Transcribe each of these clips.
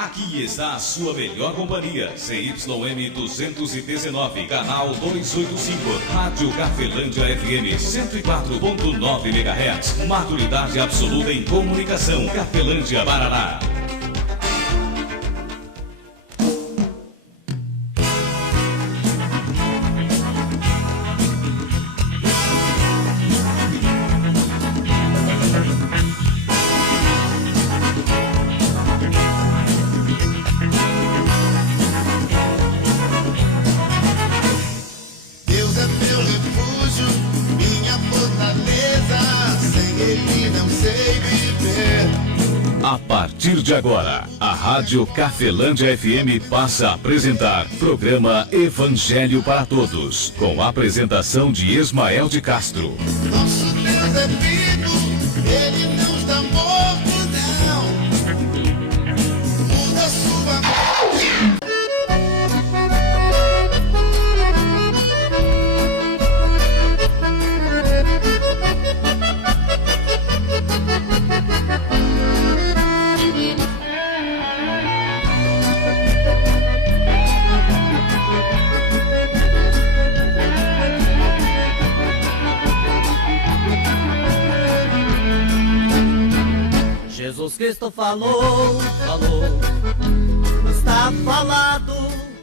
Aqui está a sua melhor companhia, CYM 219, canal 285, Rádio Cafelândia FM 104.9 MHz, maturidade absoluta em comunicação, Cafelândia, Paraná. A partir de agora, a Rádio Cafelândia FM passa a apresentar programa Evangelho para Todos, com a apresentação de Ismael de Castro. Nosso Deus é vivo, Ele não está morto, não. Muda sua Jesus Cristo falou, está falado.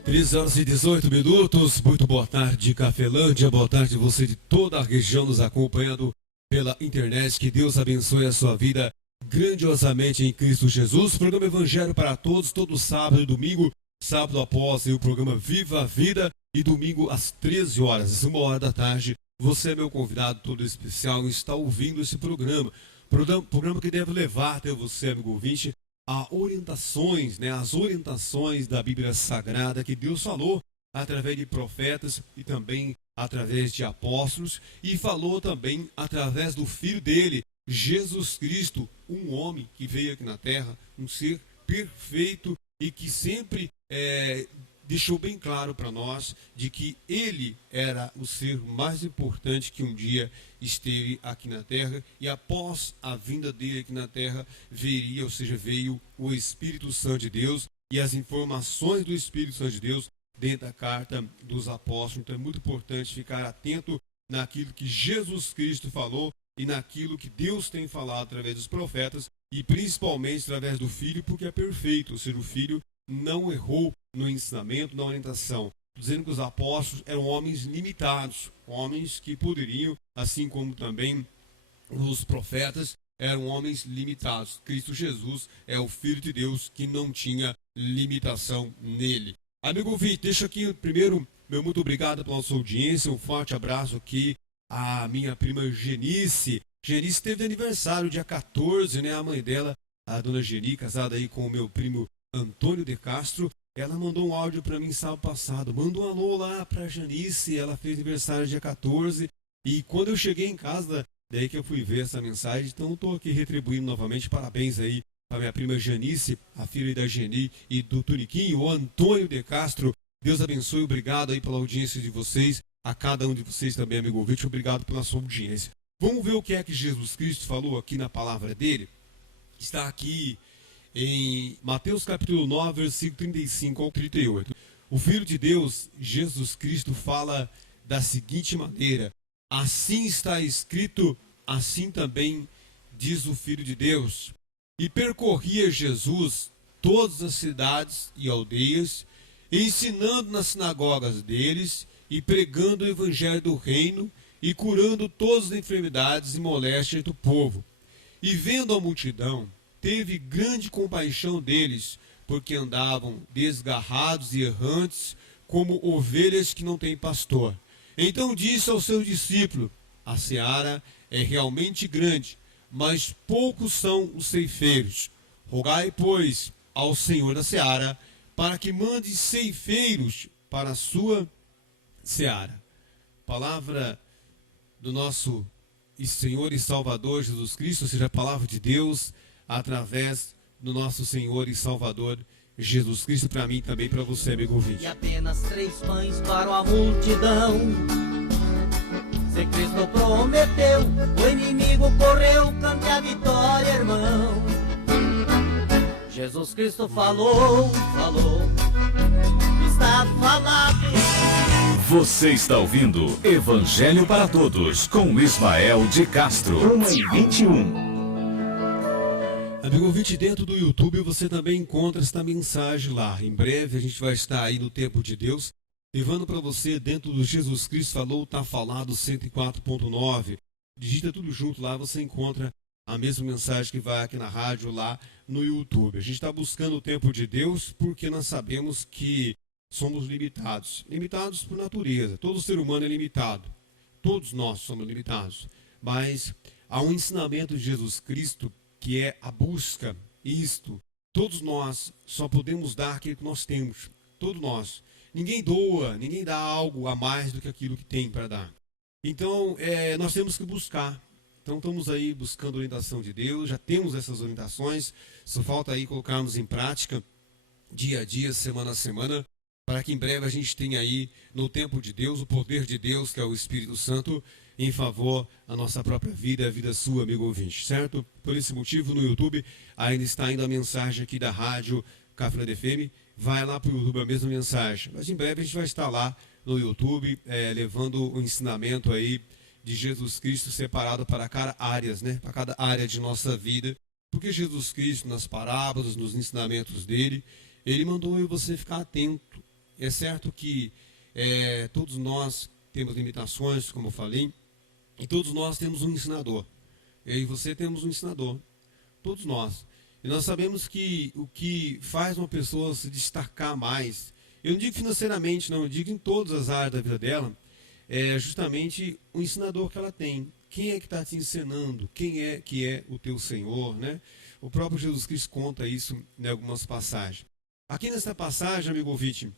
13h18, muito boa tarde, Cafelândia, boa tarde você de toda a região nos acompanhando pela internet, que Deus abençoe a sua vida grandiosamente em Cristo Jesus. Programa Evangelho para Todos, todo sábado e domingo, sábado após o programa Viva a Vida e domingo às 13 horas, 1h da tarde. Você é meu convidado todo especial e está ouvindo esse programa. Programa que deve levar até você, amigo ouvinte, as orientações da Bíblia Sagrada que Deus falou através de profetas e também através de apóstolos, e falou também através do Filho dele, Jesus Cristo, um homem que veio aqui na terra, um ser perfeito e que sempre deixou bem claro para nós de que ele era o ser mais importante que um dia esteve aqui na terra, e após a vinda dele aqui na terra veio o Espírito Santo de Deus e as informações do Espírito Santo de Deus dentro da carta dos apóstolos. Então é muito importante ficar atento naquilo que Jesus Cristo falou e naquilo que Deus tem falado através dos profetas e principalmente através do Filho, porque é perfeito, ou seja, o Filho não errou no ensinamento, na orientação, dizendo que os apóstolos eram homens limitados, homens que poderiam, assim como também os profetas, eram homens limitados. Cristo Jesus é o Filho de Deus que não tinha limitação nele. Amigo ouvinte, deixa aqui primeiro meu muito obrigado pela sua audiência, um forte abraço aqui à minha prima Genice. Genice teve aniversário dia 14, né? A mãe dela, a dona Geni, casada aí com o meu primo Antônio de Castro, ela mandou um áudio para mim sábado passado. Manda um alô lá para Janice, ela fez aniversário dia 14. E quando eu cheguei em casa, daí que eu fui ver essa mensagem, então estou aqui retribuindo novamente. Parabéns aí para minha prima Janice, a filha da Geni e do Tuniquinho, o Antônio de Castro. Deus abençoe, obrigado aí pela audiência de vocês, a cada um de vocês também, amigo ouvinte, obrigado pela sua audiência. Vamos ver o que é que Jesus Cristo falou aqui na palavra dele. Está aqui em Mateus capítulo 9, versículo 35 ao 38. O Filho de Deus, Jesus Cristo, fala da seguinte maneira: assim está escrito, assim também diz o Filho de Deus. E percorria Jesus todas as cidades e aldeias, ensinando nas sinagogas deles e pregando o evangelho do reino e curando todas as enfermidades e moléstias do povo. E vendo a multidão, teve grande compaixão deles, porque andavam desgarrados e errantes, como ovelhas que não têm pastor. Então disse aos seus discípulos: a seara é realmente grande, mas poucos são os ceifeiros. Rogai, pois, ao Senhor da seara, para que mande ceifeiros para a sua seara. Palavra do nosso Senhor e Salvador Jesus Cristo, ou seja, a palavra de Deus, através do nosso Senhor e Salvador Jesus Cristo, para mim e também para você, amigo ouvinte. E apenas 3 pães para a multidão. Se Cristo prometeu, o inimigo correu, cante a vitória, irmão. Jesus Cristo falou, está falado. Você está ouvindo Evangelho para Todos, com Ismael de Castro. 1h21. Amigo ouvinte, dentro do YouTube você também encontra esta mensagem lá. Em breve a gente vai estar aí no Tempo de Deus, levando para você dentro do Jesus Cristo Falou, tá falado 104.9. Digita tudo junto lá, você encontra a mesma mensagem que vai aqui na rádio, lá no YouTube. A gente está buscando o tempo de Deus porque nós sabemos que somos limitados. Limitados por natureza. Todo ser humano é limitado. Todos nós somos limitados. Mas há um ensinamento de Jesus Cristo que é a busca. Isto, todos nós só podemos dar aquilo que nós temos. Todos nós. Ninguém doa, ninguém dá algo a mais do que aquilo que tem para dar. Então, nós temos que buscar. Então, estamos aí buscando a orientação de Deus, já temos essas orientações, só falta aí colocarmos em prática, dia a dia, semana a semana, para que em breve a gente tenha aí, no tempo de Deus, o poder de Deus, que é o Espírito Santo, em favor da nossa própria vida, a vida sua, amigo ouvinte, certo? Por esse motivo, no YouTube, ainda está indo a mensagem aqui da rádio Café FM, vai lá para o YouTube a mesma mensagem, mas em breve a gente vai estar lá no YouTube, levando o ensinamento aí de Jesus Cristo separado para cada áreas, né? Para cada área de nossa vida, porque Jesus Cristo, nas parábolas, nos ensinamentos dele, ele mandou você ficar atento. É certo que todos nós temos limitações, como eu falei, e todos nós temos um ensinador. Eu e você temos um ensinador, todos nós. E nós sabemos que o que faz uma pessoa se destacar mais, eu não digo financeiramente, não, eu digo em todas as áreas da vida dela, é justamente o ensinador que ela tem. Quem é que está te ensinando? Quem é que é o teu Senhor, né? O próprio Jesus Cristo conta isso em algumas passagens. Aqui nessa passagem, amigo ouvinte,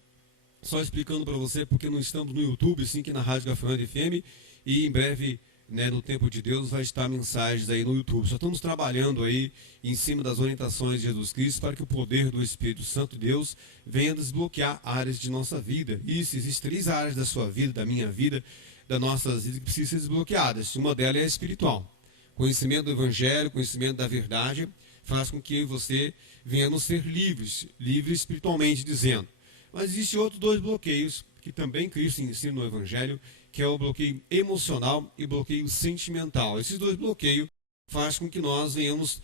só explicando para você, porque não estamos no YouTube, sim que na Rádio Café FM, e em breve, né, no Tempo de Deus, vai estar mensagens aí no YouTube. Só estamos trabalhando aí em cima das orientações de Jesus Cristo para que o poder do Espírito Santo de Deus venha desbloquear áreas de nossa vida. Isso, existem 3 áreas da sua vida, da minha vida, das nossas vidas que precisam ser desbloqueadas. Uma delas é a espiritual. Conhecimento do Evangelho, conhecimento da verdade, faz com que você venhamos ser livres espiritualmente dizendo. Mas existem outros 2 bloqueios que também Cristo ensina no Evangelho, que é o bloqueio emocional e o bloqueio sentimental. Esses 2 bloqueios fazem com que nós venhamos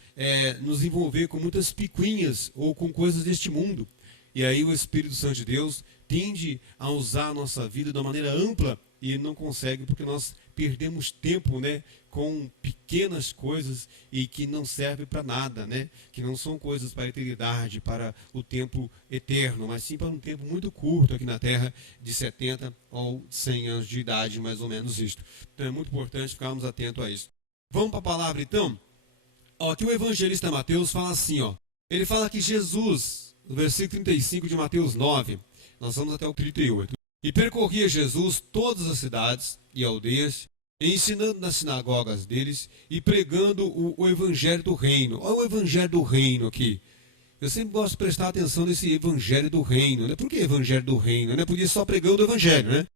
nos envolver com muitas picuinhas ou com coisas deste mundo. E aí o Espírito Santo de Deus tende a usar a nossa vida de uma maneira ampla e não consegue porque nós perdemos tempo, né, com pequenas coisas e que não servem para nada, né, que não são coisas para a eternidade, para o tempo eterno, mas sim para um tempo muito curto aqui na Terra, de 70 ou 100 anos de idade, mais ou menos isto. Então é muito importante ficarmos atentos a isso. Vamos para a palavra então? Aqui o evangelista Mateus fala assim, ele fala que Jesus, no versículo 35 de Mateus 9, nós vamos até o 38. E percorria Jesus todas as cidades e aldeias, ensinando nas sinagogas deles e pregando o evangelho do reino. Olha o evangelho do reino aqui. Eu sempre gosto de prestar atenção nesse evangelho do reino, né? Por que evangelho do reino? Né? Podia só pregando o evangelho, né?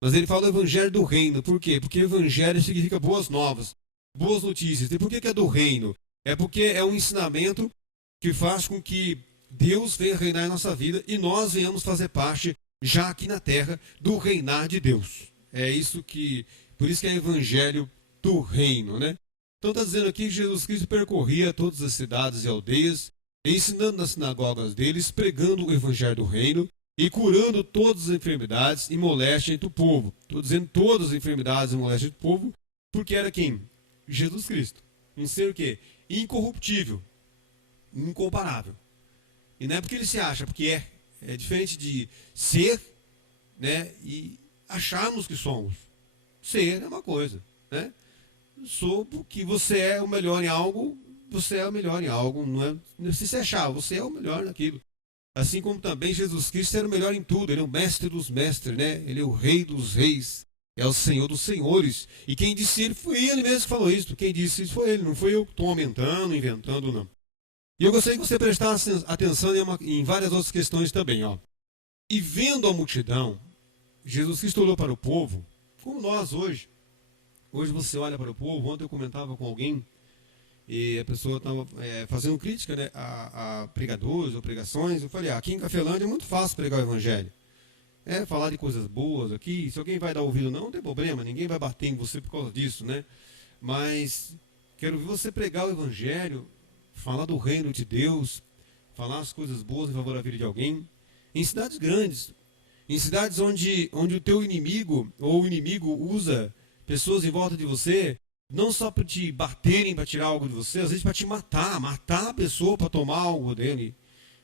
Mas ele fala o evangelho do reino. Por quê? Porque evangelho significa boas novas, boas notícias. E por que é do reino? É porque é um ensinamento que faz com que Deus venha reinar em nossa vida e nós venhamos fazer parte, já aqui na terra, do reinar de Deus. É isso que, por isso que é evangelho do reino, né? Então está dizendo aqui que Jesus Cristo percorria todas as cidades e aldeias, ensinando nas sinagogas deles, pregando o evangelho do reino e curando todas as enfermidades e moléstias entre o povo. Estou dizendo todas as enfermidades e moléstias entre o povo, porque era quem? Jesus Cristo. Um ser o quê? Incorruptível, incomparável. E não é porque ele se acha, porque é diferente de ser, né, e acharmos que somos. Ser é uma coisa, né? Sou porque você é o melhor em algo, você é o melhor em algo, não precisa se achar, você é o melhor naquilo. Assim como também Jesus Cristo era o melhor em tudo, ele é o mestre dos mestres, né? Ele é o rei dos reis, é o Senhor dos senhores. E quem disse ele foi ele mesmo que falou isso, quem disse isso foi ele, não foi eu que estou aumentando, inventando, não. E eu gostaria que você prestasse atenção em várias outras questões também. E vendo a multidão, Jesus Cristo olhou para o povo, como nós hoje. Hoje você olha para o povo, ontem eu comentava com alguém, e a pessoa estava fazendo crítica, né, a pregadores ou pregações. Eu falei, aqui em Cafelândia é muito fácil pregar o evangelho. Falar de coisas boas aqui, se alguém vai dar ouvido não tem problema, ninguém vai bater em você por causa disso, né? Mas quero ver você pregar o evangelho, falar do reino de Deus, falar as coisas boas em favor da vida de alguém, em cidades grandes, em cidades onde o teu inimigo, ou o inimigo usa pessoas em volta de você, não só para te baterem, para tirar algo de você, às vezes para te matar a pessoa para tomar algo dele.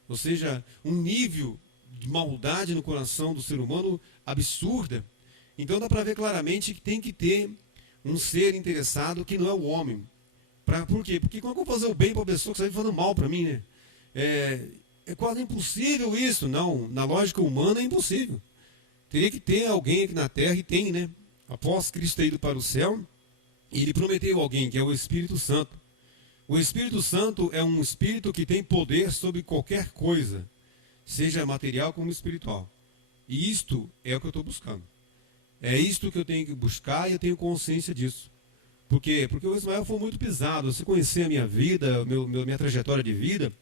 Ou seja, um nível de maldade no coração do ser humano absurda. Então dá para ver claramente que tem que ter um ser interessado que não é o homem. Por quê? Porque como é que eu vou fazer o bem para a pessoa que está fazendo mal para mim, né? É quase impossível isso. Não, na lógica humana é impossível. Teria que ter alguém aqui na terra, e tem, né? Após Cristo ter ido para o céu, ele prometeu alguém, que é o Espírito Santo. O Espírito Santo é um espírito que tem poder sobre qualquer coisa, seja material como espiritual. E isto é o que eu estou buscando. É isto que eu tenho que buscar, e eu tenho consciência disso. Por quê? Porque o Ismael foi muito pisado. Se conhecer a minha vida, minha trajetória de vida,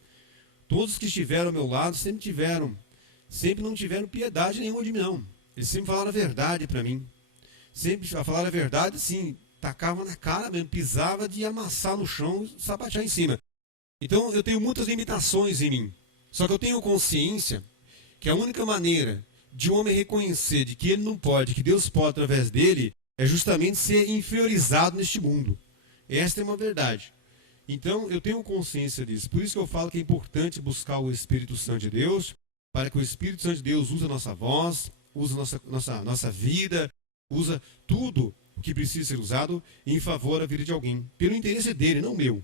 todos que estiveram ao meu lado sempre não tiveram piedade nenhuma de mim, não. Eles sempre falaram a verdade para mim. Sempre a falar a verdade, sim, tacava na cara mesmo, pisava de amassar no chão e sapatear em cima. Então eu tenho muitas limitações em mim. Só que eu tenho consciência que a única maneira de um homem reconhecer de que ele não pode, que Deus pode através dele, é justamente ser inferiorizado neste mundo. Esta é uma verdade. Então eu tenho consciência disso. Por isso que eu falo que é importante buscar o Espírito Santo de Deus, para que o Espírito Santo de Deus use a nossa voz, use a nossa vida, usa tudo o que precisa ser usado em favor da vida de alguém, pelo interesse dele, não meu.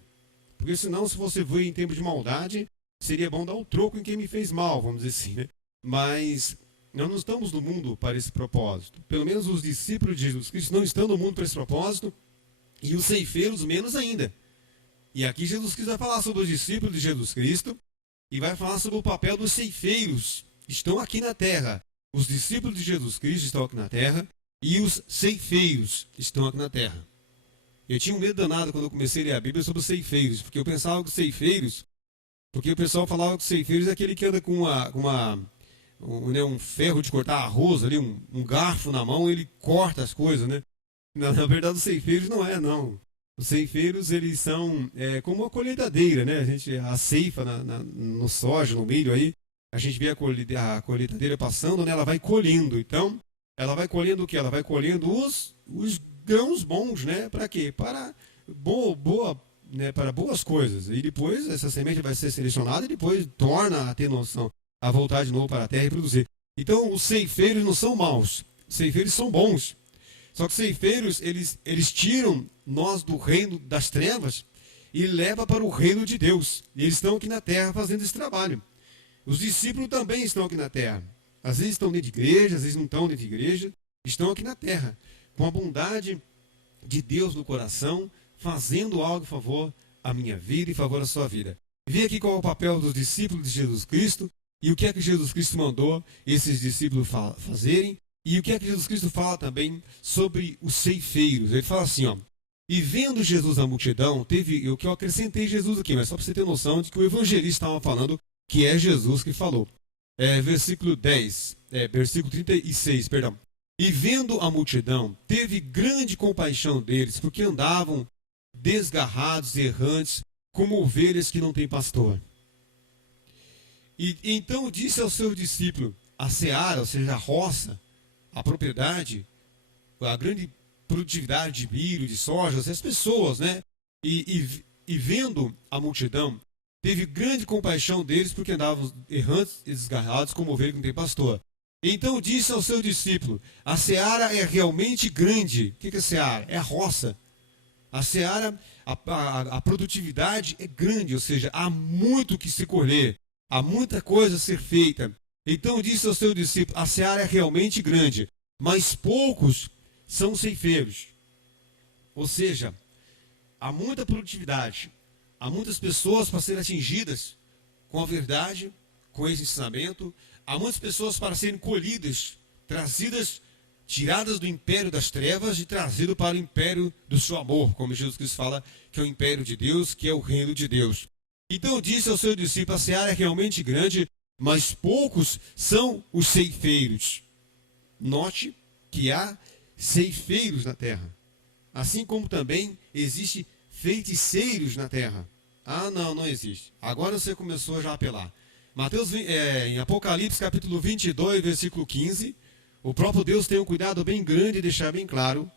Porque senão, se você veio em tempo de maldade, seria bom dar um troco em quem me fez mal, vamos dizer assim, né? Mas nós não estamos no mundo para esse propósito. Pelo menos os discípulos de Jesus Cristo não estão no mundo para esse propósito, e os ceifeiros menos ainda. E aqui Jesus Cristo vai falar sobre os discípulos de Jesus Cristo, e vai falar sobre o papel dos ceifeiros. Estão aqui na terra. Os discípulos de Jesus Cristo estão aqui na terra, e os ceifeiros estão aqui na terra. Eu tinha um medo danado quando eu comecei a ler a Bíblia sobre os ceifeiros, porque eu pensava que os ceifeiros, porque o pessoal falava que os ceifeiros é aquele que anda com um ferro de cortar arroz ali, um garfo na mão, ele corta as coisas, né? Na verdade, os ceifeiros não é, não. Os ceifeiros, eles são como uma colheitadeira, né? A ceifa no soja, no milho aí, a gente vê a colheitadeira passando, né? Ela vai colhendo. Então, ela vai colhendo o quê? Ela vai colhendo os grãos bons, né? Para quê? Para né? Para boas coisas. E depois essa semente vai ser selecionada e depois torna a ter noção, a voltar de novo para a terra e produzir. Então, os ceifeiros não são maus. Os ceifeiros são bons. Só que os ceifeiros, eles tiram nós do reino das trevas e levam para o reino de Deus. E eles estão aqui na terra fazendo esse trabalho. Os discípulos também estão aqui na terra. Às vezes estão dentro de igreja, às vezes não estão dentro de igreja. Estão aqui na terra, com a bondade de Deus no coração, fazendo algo em favor à minha vida e em favor à sua vida. Vê aqui qual é o papel dos discípulos de Jesus Cristo e o que é que Jesus Cristo mandou esses discípulos fazerem. E o que é que Jesus Cristo fala também sobre os ceifeiros. Ele fala assim, ó. E vendo Jesus a multidão, eu acrescentei Jesus aqui, mas só para você ter noção de que o evangelista estava falando que é Jesus que falou. Versículo 36, perdão. E vendo a multidão, teve grande compaixão deles, porque andavam desgarrados e errantes, como ovelhas que não têm pastor. E então disse ao seu discípulo, a seara, ou seja, a roça, a propriedade, a grande produtividade de milho, de soja, as pessoas, né? E vendo a multidão, teve grande compaixão deles, porque andavam errantes e desgarrados, como ovelhas que não têm pastor. Então disse ao seu discípulo, a seara é realmente grande. O que é seara? É a roça. A seara, a produtividade é grande, ou seja, há muito que se colher, há muita coisa a ser feita. Então disse ao seu discípulo, a seara é realmente grande, mas poucos são ceifeiros. Ou seja, há muita produtividade, há muitas pessoas para serem atingidas com a verdade, com esse ensinamento, há muitas pessoas para serem colhidas, trazidas tiradas do império das trevas e trazido para o império do seu amor, como Jesus Cristo fala, que é o império de Deus, que é o reino de Deus. Então disse ao seu discípulo: a seara é realmente grande, mas poucos são os ceifeiros. Note que há ceifeiros na terra, assim como também existe feiticeiros na terra. Ah, não existe. Agora você começou já a apelar. Em Apocalipse capítulo 22, versículo 15, o próprio Deus tem um cuidado bem grande de deixar bem claro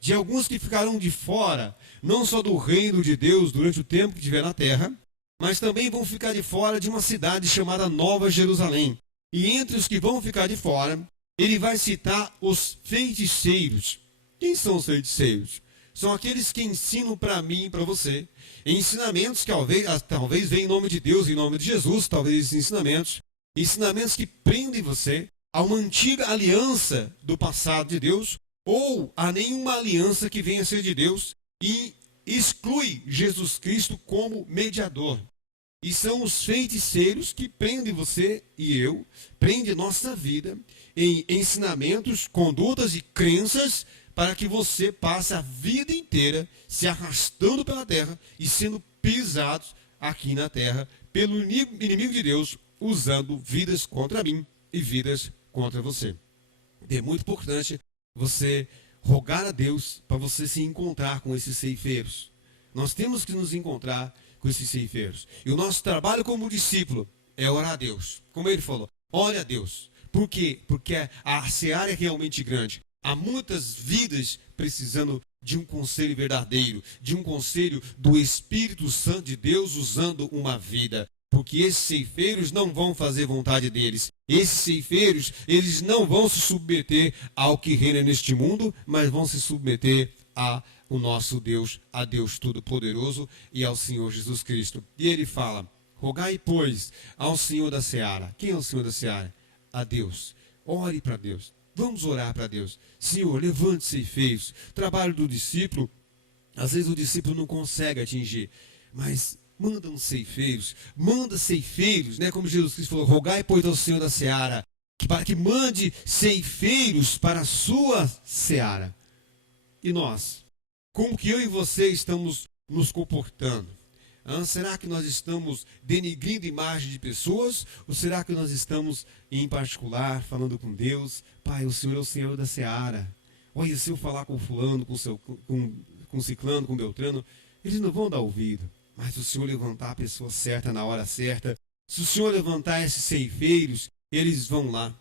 de alguns que ficarão de fora, não só do reino de Deus durante o tempo que estiver na terra, mas também vão ficar de fora de uma cidade chamada Nova Jerusalém. E entre os que vão ficar de fora, ele vai citar os feiticeiros. Quem são os feiticeiros? São aqueles que ensinam para mim e para você ensinamentos que talvez venham em nome de Deus, em nome de Jesus, talvez esses ensinamentos que prendem você a uma antiga aliança do passado de Deus, ou a nenhuma aliança que venha a ser de Deus, e exclui Jesus Cristo como mediador. E são os feiticeiros que prendem você e eu, prendem nossa vida em ensinamentos, condutas e crenças, para que você passe a vida inteira se arrastando pela terra e sendo pisados aqui na terra pelo inimigo de Deus, usando vidas contra mim e vidas contra você. É muito importante você rogar a Deus para você se encontrar com esses ceifeiros. Nós temos que nos encontrar com esses ceifeiros. E o nosso trabalho como discípulo é orar a Deus. Como ele falou, ore a Deus. Por quê? Porque a seara é realmente grande. Há muitas vidas precisando de um conselho verdadeiro, de um conselho do Espírito Santo de Deus usando uma vida. Porque esses ceifeiros não vão fazer vontade deles. Esses ceifeiros, eles não vão se submeter ao que reina neste mundo, mas vão se submeter ao nosso Deus, a Deus Todo-Poderoso e ao Senhor Jesus Cristo. E ele fala, rogai, pois, ao Senhor da seara. Quem é o Senhor da seara? A Deus. Ore para Deus. Vamos orar para Deus. Senhor, levante ceifeiros. Trabalho do discípulo, às vezes o discípulo não consegue atingir, mas manda uns ceifeiros, né? Como Jesus Cristo falou, rogai, pois, ao Senhor da seara, para que mande ceifeiros para a sua seara. E nós, como que eu e você estamos nos comportando? Será que nós estamos denigrindo a imagem de pessoas? Ou será que nós estamos, em particular, falando com Deus? Pai, o Senhor é o Senhor da seara. Olha, se eu falar com fulano, com ciclano, com beltrano, eles não vão dar ouvido. Mas se o Senhor levantar a pessoa certa na hora certa, se o Senhor levantar esses ceifeiros, eles vão lá.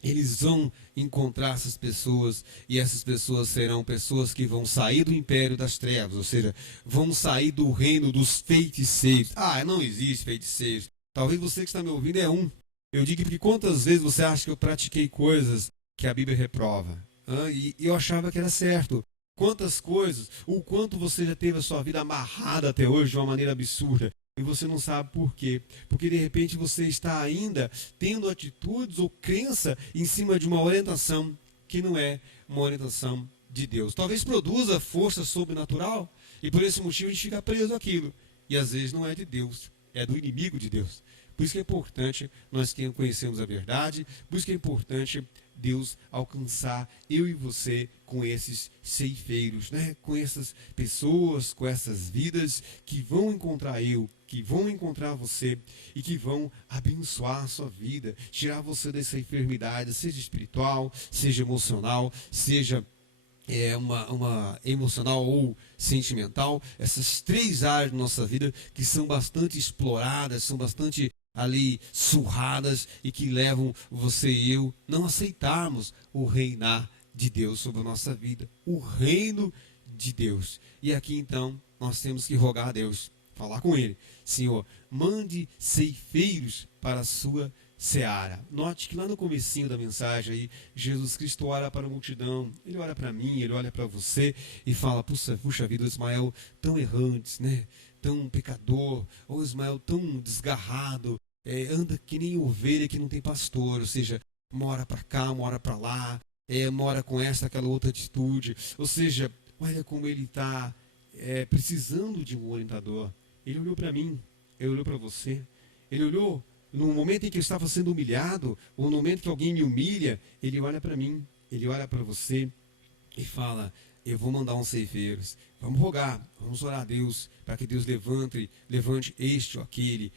Eles vão encontrar essas pessoas, e essas pessoas serão pessoas que vão sair do império das trevas, ou seja, vão sair do reino dos feiticeiros. Não existe feiticeiros. Talvez você que está me ouvindo é um. Eu digo porque quantas vezes você acha que eu pratiquei coisas que a Bíblia reprova? E eu achava que era certo. Quantas coisas, o quanto você já teve a sua vida amarrada até hoje de uma maneira absurda. E você não sabe por quê. Porque de repente você está ainda tendo atitudes ou crença em cima de uma orientação que não é uma orientação de Deus. Talvez produza força sobrenatural e por esse motivo a gente fica preso àquilo. E às vezes não é de Deus, é do inimigo de Deus. Por isso que é importante nós que conhecemos a verdade, por isso que é importante Deus alcançar eu e você com esses ceifeiros, né? Com essas pessoas, com essas vidas que vão encontrar que vão encontrar você e que vão abençoar a sua vida, tirar você dessa enfermidade, seja espiritual, seja emocional, seja uma emocional ou sentimental, essas três áreas da nossa vida que são bastante exploradas, são bastante ali surradas e que levam você e eu não aceitarmos o reinar de Deus sobre a nossa vida, o reino de Deus. E aqui então nós temos que rogar a Deus, falar com Ele, Senhor, mande ceifeiros para a sua seara. Note que lá no comecinho da mensagem aí, Jesus Cristo olha para a multidão, Ele olha para mim, Ele olha para você e fala, puxa vida, o Ismael tão errantes, né? Tão pecador, ou Ismael tão desgarrado, anda que nem ovelha que não tem pastor, ou seja, mora para cá, mora para lá, mora com aquela outra atitude, ou seja, olha como ele está precisando de um orientador. Ele olhou para mim, ele olhou para você, ele olhou no momento em que eu estava sendo humilhado, ou no momento que alguém me humilha, ele olha para mim ele olha para você e fala: eu vou mandar uns ceifeiros. Vamos rogar, vamos orar a Deus para que Deus levante este ou aquele,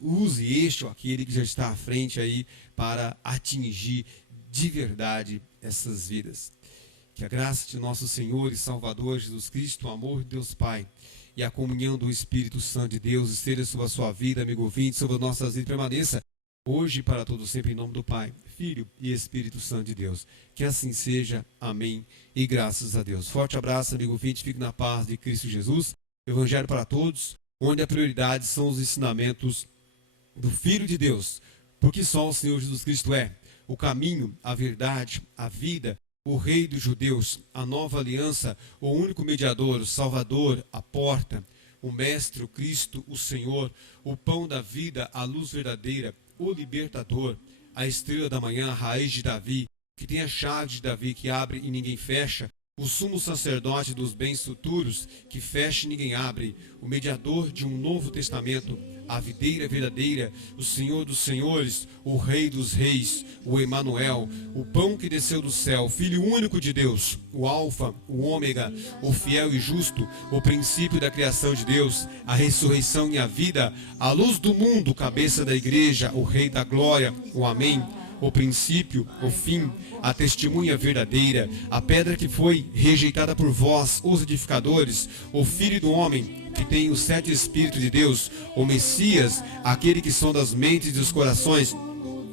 use este ou aquele que já está à frente aí para atingir de verdade essas vidas. Que a graça de nosso Senhor e Salvador Jesus Cristo, o amor de Deus Pai e a comunhão do Espírito Santo de Deus esteja sobre a sua vida, amigo ouvinte, sobre as nossas vidas, permaneça hoje e para todo sempre, em nome do Pai, Filho e Espírito Santo de Deus. Que assim seja. Amém. E graças a Deus. Forte abraço, amigo ouvinte. Fique na paz de Cristo Jesus. Evangelho para todos, onde a prioridade são os ensinamentos do Filho de Deus. Porque só o Senhor Jesus Cristo é o caminho, a verdade, a vida, o Rei dos Judeus, a nova aliança, o único mediador, o Salvador, a porta, o Mestre, o Cristo, o Senhor, o pão da vida, a luz verdadeira, o libertador, a estrela da manhã, a raiz de Davi, que tem a chave de Davi que abre e ninguém fecha, o sumo sacerdote dos bens futuros, que fecha e ninguém abre, o mediador de um novo testamento, a videira verdadeira, o Senhor dos senhores, o Rei dos reis, o Emanuel, o pão que desceu do céu, o Filho único de Deus, o Alfa, o Ômega, o fiel e justo, o princípio da criação de Deus, a ressurreição e a vida, a luz do mundo, cabeça da igreja, o Rei da glória, o Amém, o princípio, o fim, a testemunha verdadeira, a pedra que foi rejeitada por vós, os edificadores, o Filho do homem, que tem os 7 Espíritos de Deus, o Messias, aquele que sonda as mentes e dos corações,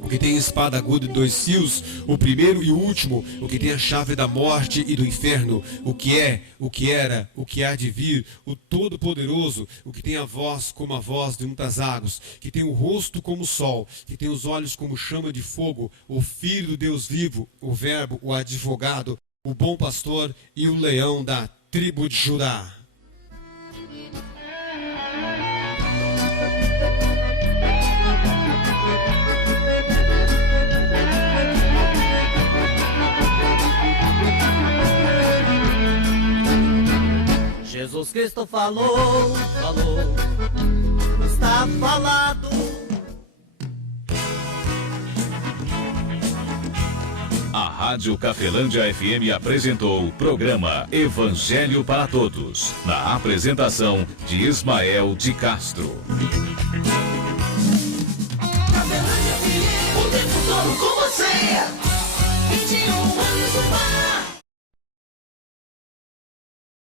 o que tem espada aguda de 2 fios, o primeiro e o último, o que tem a chave da morte e do inferno, o que é, o que era, o que há de vir, o Todo-Poderoso, o que tem a voz como a voz de muitas águas, que tem o rosto como o sol, que tem os olhos como chama de fogo, o Filho do Deus vivo, o Verbo, o advogado, o bom pastor e o leão da tribo de Judá. Jesus Cristo falou, está falado. A Rádio Cafelândia FM apresentou o programa Evangelho para Todos, na apresentação de Ismael de Castro. Cafelândia FM, o tempo todo com você. 21